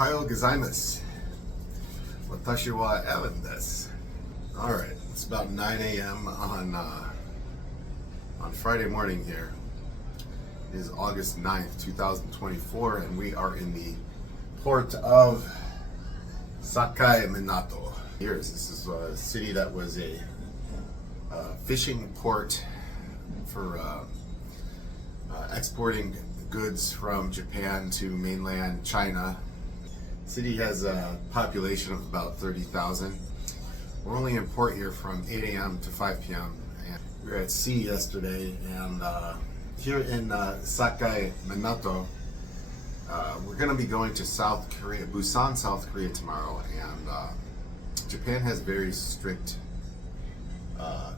Ohayo gozaimasu. Watashi wa Ellen desu. Alright, it's about 9 a.m. on Friday morning here. It is August 9th, 2024, and we are in the port of Sakaiminato. This is a city that was a fishing port for exporting goods from Japan to mainland China. The city has a population of about 30,000. We're only in port here from 8 a.m. to 5 p.m. And we were at sea yesterday, and here in Sakaiminato, we're going to be going to South Korea, Busan, South Korea tomorrow, and Japan has very strict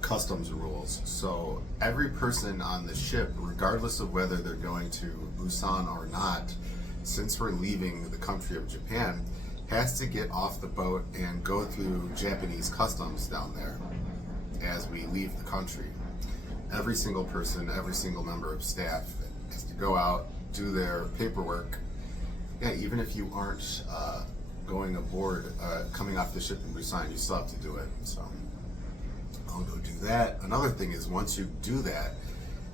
customs rules. So every person on the ship, regardless of whether they're going to Busan or not, since we're leaving the country of Japan, has to get off the boat and go through Japanese customs down there as we leave the country. Every single person, every single member of staff has to go out, do their paperwork. Yeah, even if you aren't going aboard, coming off the ship in Busan, you still have to do it. So I'll go do that. Another thing is, once you do that,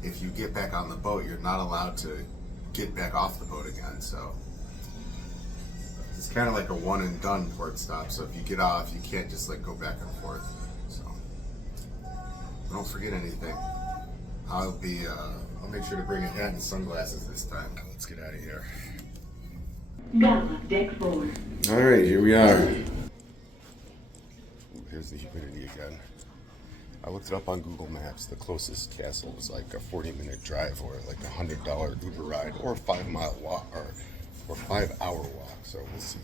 if you get back on the boat, you're not allowed to get back off the boat again. So it's kind of like a one and done port stop. So if you get off, you can't just like go back and forth. So don't forget anything. I'll make sure to bring a hat and sunglasses this time. Let's get out of here. Deck 4. All right, here we are. Here's the humidity again. I looked it up on Google Maps. The closest castle was like a 40-minute drive, or like a $100 Uber ride, or a 5-mile walk, or 5-hour walk. So we'll see.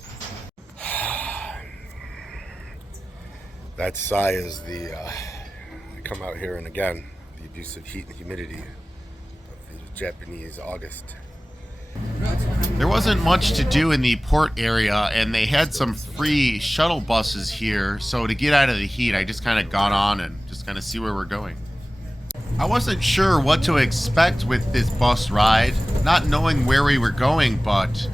That sigh is the. I come out here, and again, the abusive heat and humidity of the Japanese August. There wasn't much to do in the port area, and they had some free shuttle buses here, so to get out of the heat, I just kind of got on and just kind of see where we're going. I wasn't sure what to expect with this bus ride, not knowing where we were going, but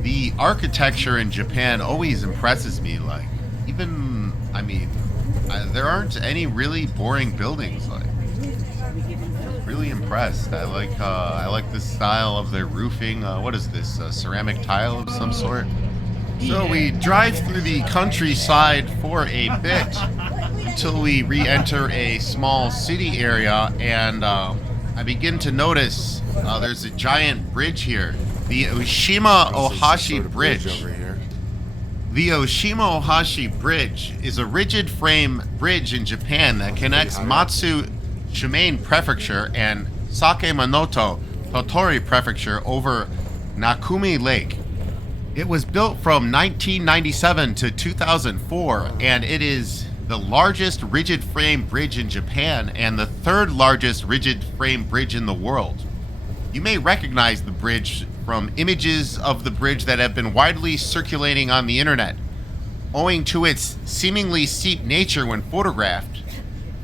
the architecture in Japan always impresses me. Like, even, there aren't any really boring buildings. Like, really impressed. I like the style of their roofing. What is this? Ceramic tile of some sort? So we drive through the countryside for a bit until we re-enter a small city area, and I begin to notice there's a giant bridge here. The Eshima Ohashi Bridge. The Eshima Ohashi Bridge is a rigid frame bridge in Japan that connects Matsu Shimane Prefecture and Sakaiminato Totori Prefecture over Nakumi Lake. It was built from 1997 to 2004, and it is the largest rigid frame bridge in Japan and the third largest rigid frame bridge in the world. You may recognize the bridge from images of the bridge that have been widely circulating on the internet, owing to its seemingly steep nature when photographed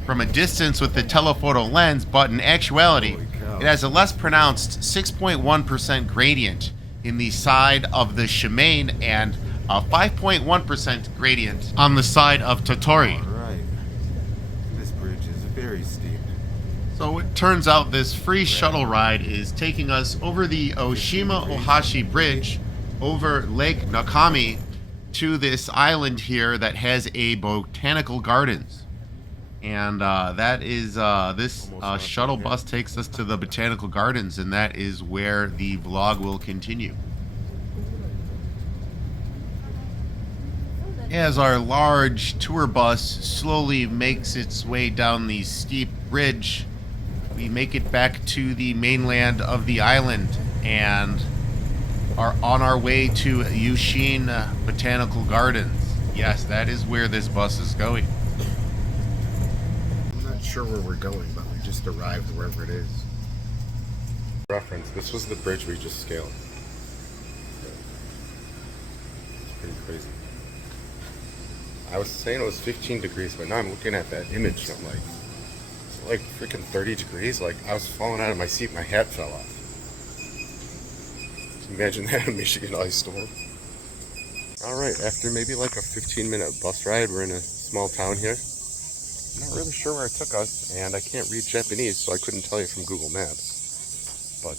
from a distance with the telephoto lens, but in actuality, it has a less pronounced 6.1% gradient in the side of the Shimane and a 5.1% gradient on the side of Totori. Alright. This bridge is very steep. So it turns out this free shuttle ride is taking us over the Eshima Ohashi Bridge over Lake Nakami to this island here that has a botanical gardens. And that is this shuttle bus takes us to the botanical gardens, and that is where the vlog will continue. As our large tour bus slowly makes its way down the steep bridge, we make it back to the mainland of the island and are on our way to Yuushien Botanical Gardens. Yes, that is where this bus is going. Sure where we're going, but we just arrived wherever it is. Reference, this was the bridge we just scaled. It's pretty crazy. I was saying it was 15 degrees, but now I'm looking at that image and I'm like, it's like freaking 30 degrees. Like, I was falling out of my seat, my hat fell off. Imagine that in Michigan ice storm. Alright, after maybe like a 15-minute bus ride, we're in a small town here. I'm not really sure where it took us, and I can't read Japanese, so I couldn't tell you from Google Maps. But,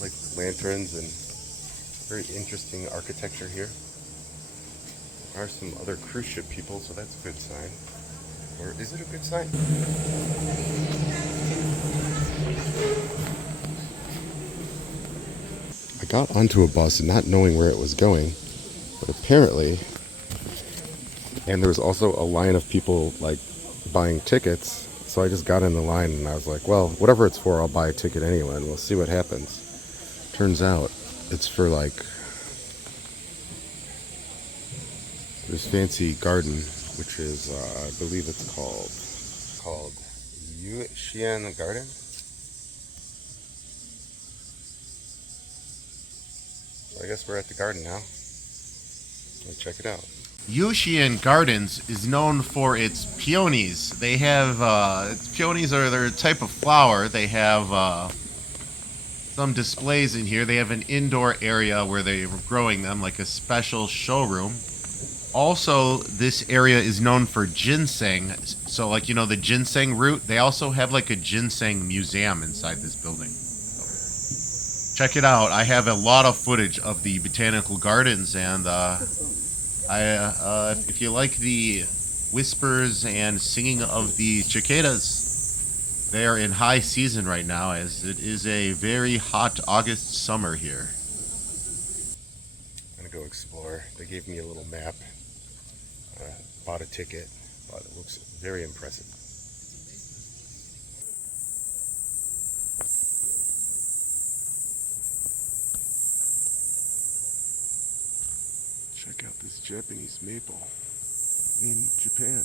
like lanterns and very interesting architecture here. There are some other cruise ship people, so that's a good sign. Or is it a good sign? I got onto a bus not knowing where it was going, but apparently, and there was also a line of people like buying tickets, so I just got in the line and I was like, well, whatever it's for, I'll buy a ticket anyway and we'll see what happens. Turns out it's for like this fancy garden, which is I believe it's called Yuushien Garden. So I guess we're at the garden now. Let's check it out. Yuushien Gardens is known for its peonies. They have peonies are their type of flower. They have some displays in here. They have an indoor area where they were growing them, like a special showroom. Also, this area is known for ginseng. So, like, you know, the ginseng root, they also have like a ginseng museum inside this building. So, check it out. I have a lot of footage of the botanical gardens, and if you like the whispers and singing of the cicadas, they are in high season right now, as it is a very hot August summer here. I'm gonna go explore. They gave me a little map. Bought a ticket, but it looks very impressive. Check out this Japanese maple in Japan.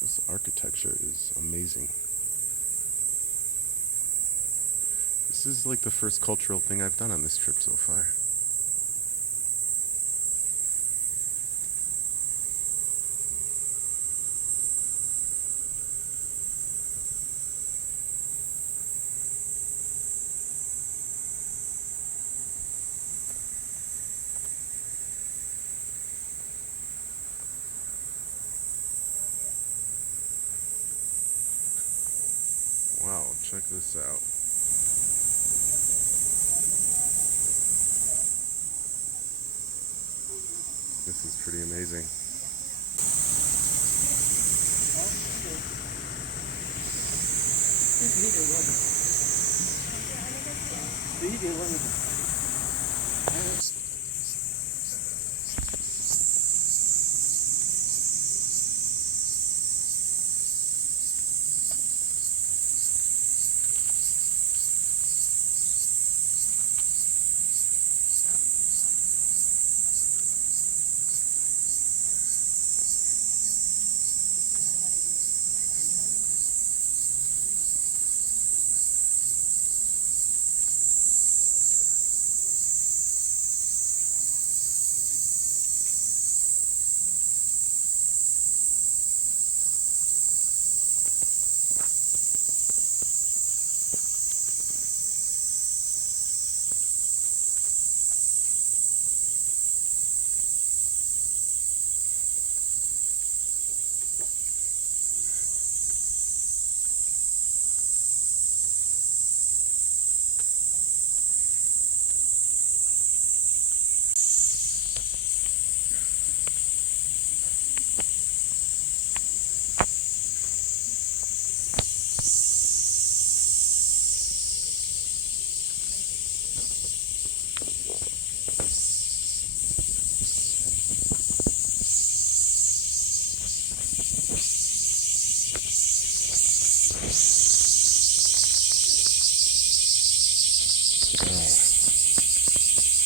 This architecture is amazing. This is like the first cultural thing I've done on this trip so far. Wow, check this out. This is pretty amazing.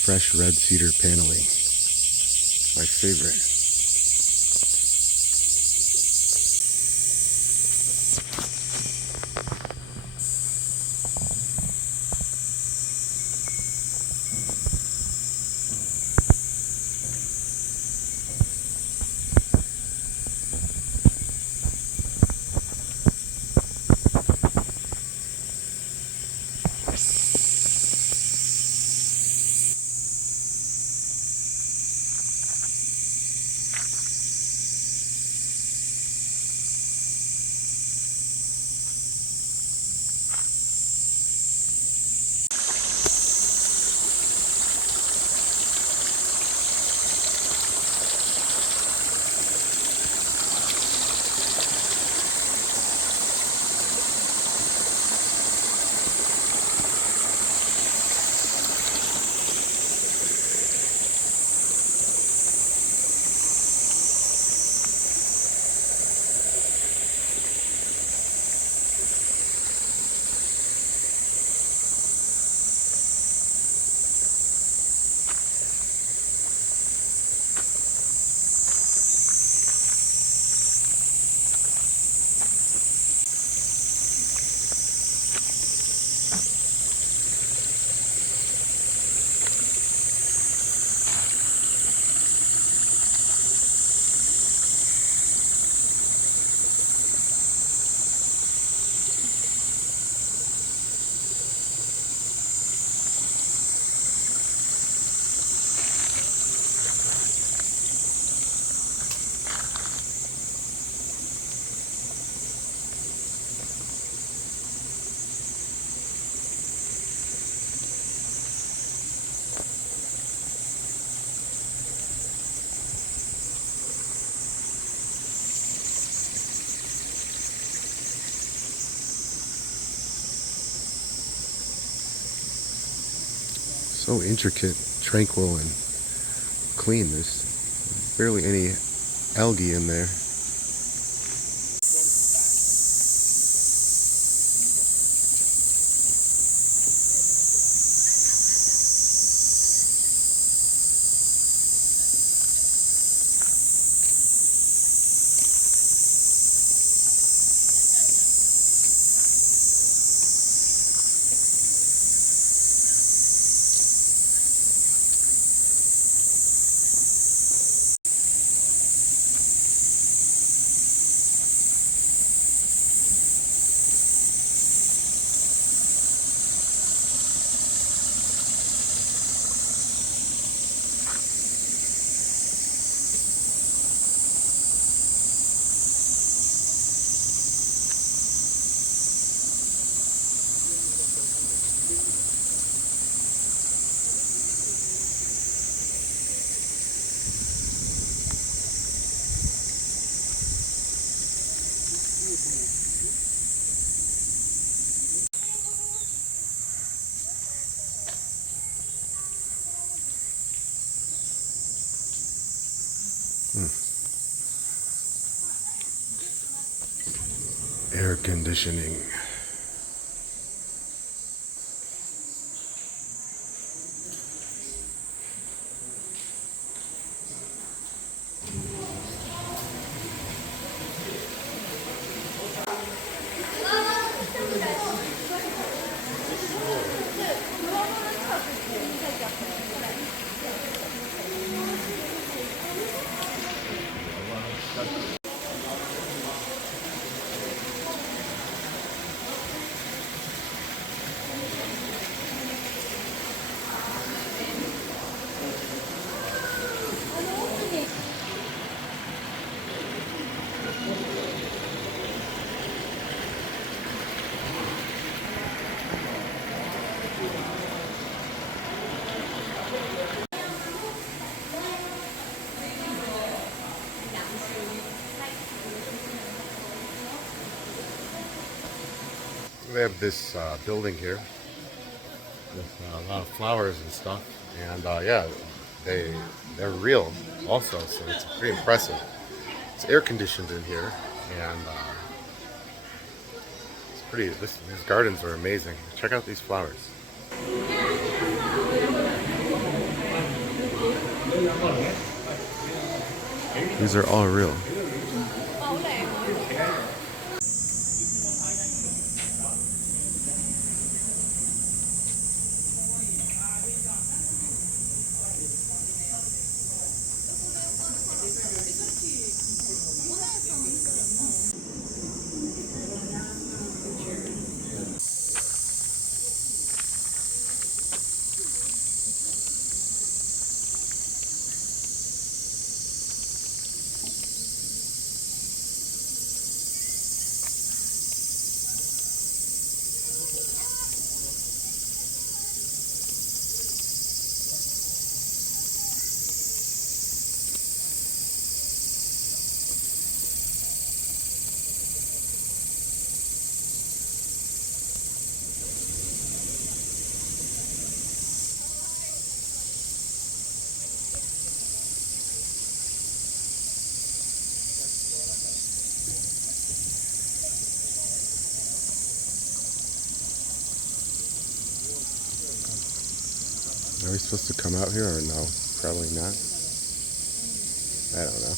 Fresh red cedar paneling. My favorite. So intricate, tranquil, and clean. There's barely any algae in there. Air conditioning. We have this building here with a lot of flowers and stuff, and yeah, they're real also, so it's pretty impressive. It's air conditioned in here, and it's pretty. These gardens are amazing. Check out these flowers. These are all real. Are we supposed to come out here or no? Probably not. I don't know.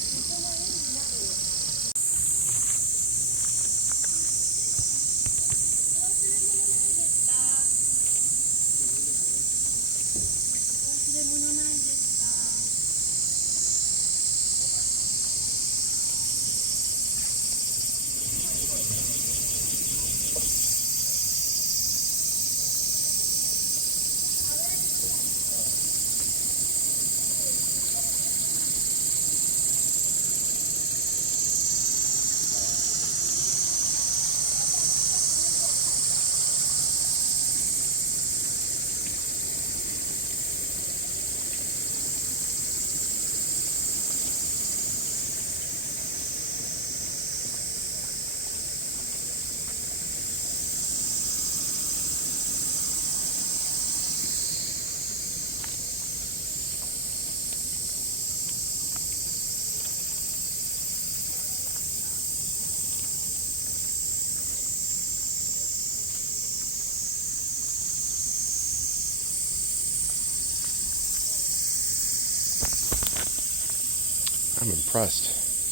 I'm impressed.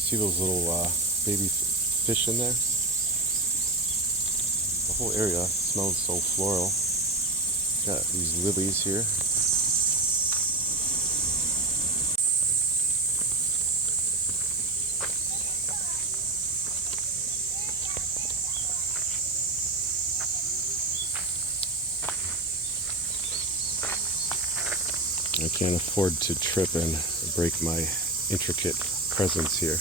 See those little baby fish in there? The whole area smells so floral. Got these lilies here. I can't afford to trip and break my intricate presence here.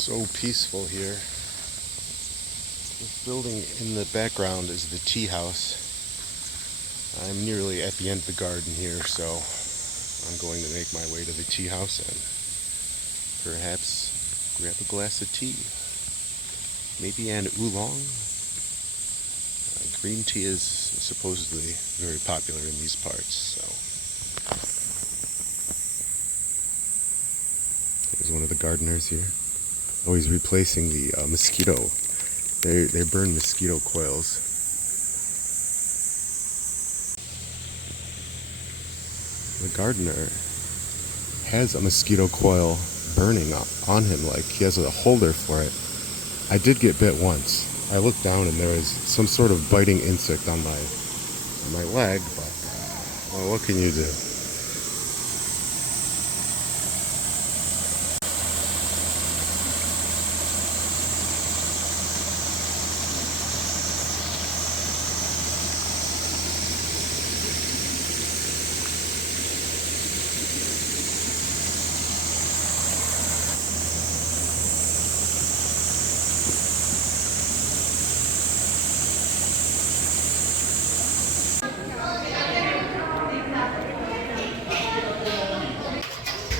So peaceful here. This building in the background is the tea house. I'm nearly at the end of the garden here, so I'm going to make my way to the tea house and perhaps grab a glass of tea. Maybe an oolong. Green tea is supposedly very popular in these parts, so. There's one of the gardeners here. Oh, he's replacing the mosquito. They burn mosquito coils. The gardener has a mosquito coil burning on him, like he has a holder for it. I did get bit once. I looked down and there was some sort of biting insect on my leg, but well, what can you do?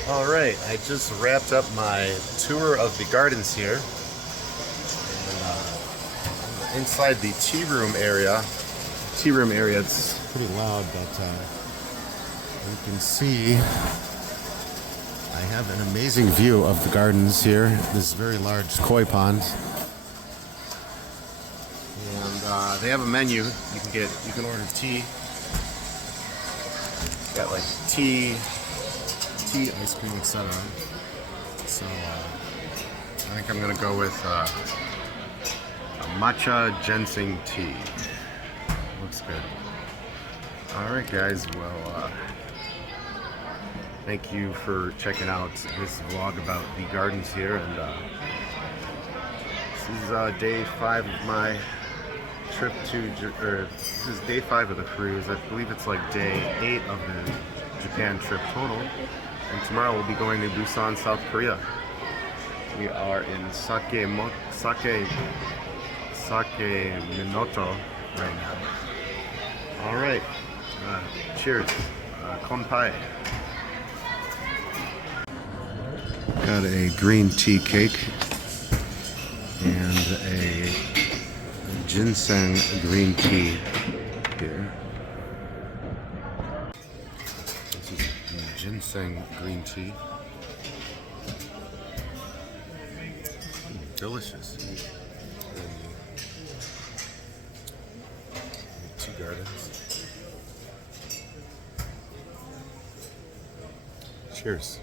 Alright, I just wrapped up my tour of the gardens here. And, inside the tea room area, it's pretty loud, but you can see I have an amazing view of the gardens here. This very large koi pond. And they have a menu. You can order tea. Got like tea, ice cream, etc. So I think I'm gonna go with a matcha ginseng tea. Looks good. Alright guys, well thank you for checking out this vlog about the gardens here, and this is day 5 of my trip to, this is day 5 of the cruise. I believe it's like day 8 of the Japan trip total, and tomorrow we'll be going to Busan, South Korea. We are in Sakaiminato right now. Alright, cheers, konpai. Got a green tea cake and a ginseng green tea here. This is ginseng green tea. Delicious. Two gardens. Cheers.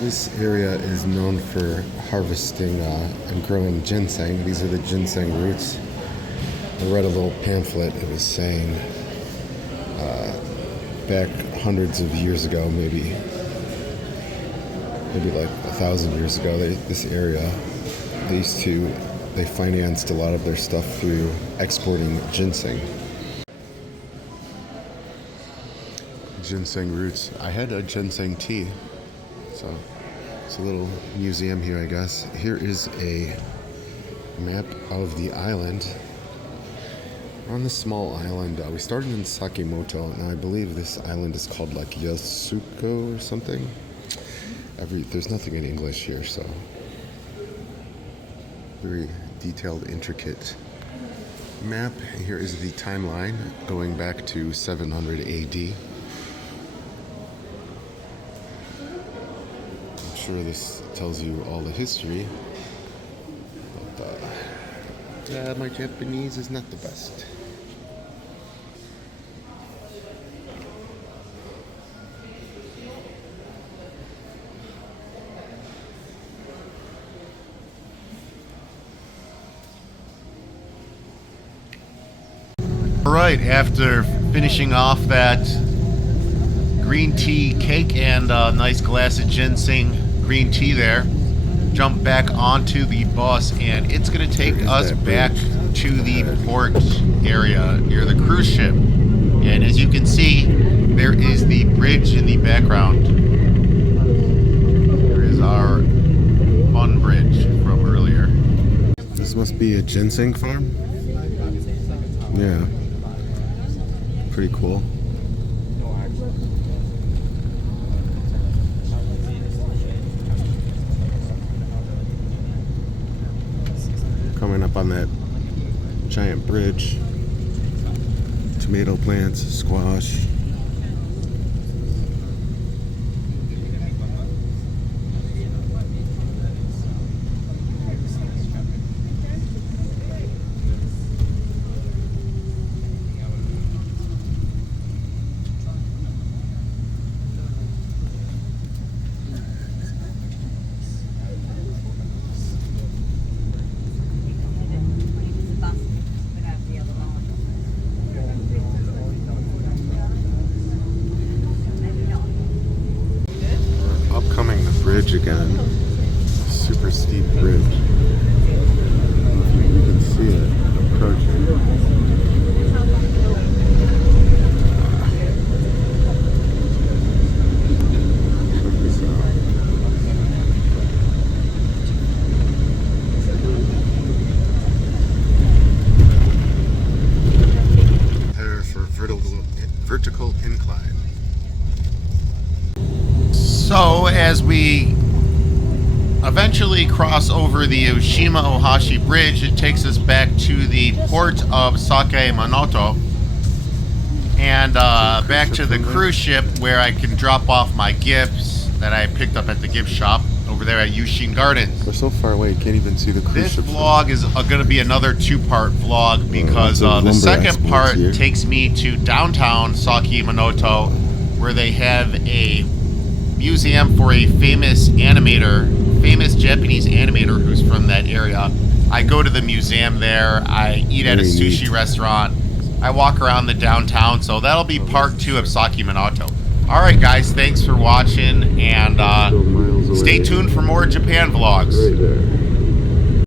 This area is known for harvesting and growing ginseng. These are the ginseng roots. I read a little pamphlet. It was saying back hundreds of years ago, maybe like 1,000 years ago, this area, they financed a lot of their stuff through exporting ginseng. Ginseng roots. I had a ginseng tea. So it's a little museum here, I guess. Here is a map of the island. We're on this small island. We started in Sakaiminato, and I believe this island is called like Yasuko or something. There's nothing in English here, so very detailed, intricate map. Here is the timeline going back to 700 AD. Sure, this tells you all the history, but my Japanese is not the best. All right, after finishing off that green tea cake and a nice glass of ginseng green tea there, jump back onto the bus, and it's going to take us back to the port area near the cruise ship. And as you can see, there is the bridge in the background. There is our fun bridge from earlier. This must be a ginseng farm? Yeah. Pretty cool. Coming up on that giant bridge, tomato plants, squash. Bridge again. Super steep bridge. You can see it approaching. Check this out. Prepare for vertical incline. So as we eventually cross over the Eshima Ohashi bridge, it takes us back to the port of Sakaiminato and back to the cruise ship, where I can drop off my gifts that I picked up at the gift shop over there at Yuushien Gardens. We're so far away, you can't even see the cruise This ships. vlog is going to be another two-part vlog because lots of the lumber second exports part here. takes me to downtown Sakaiminato, where they have a museum for a famous Japanese animator who's from that area. I go to the museum there. I eat at a Very sushi neat. restaurant. I walk around the downtown, so that'll be part 2 of Sakaiminato. All right, guys, thanks for watching, and Still miles away. stay tuned for more Japan vlogs. Right there.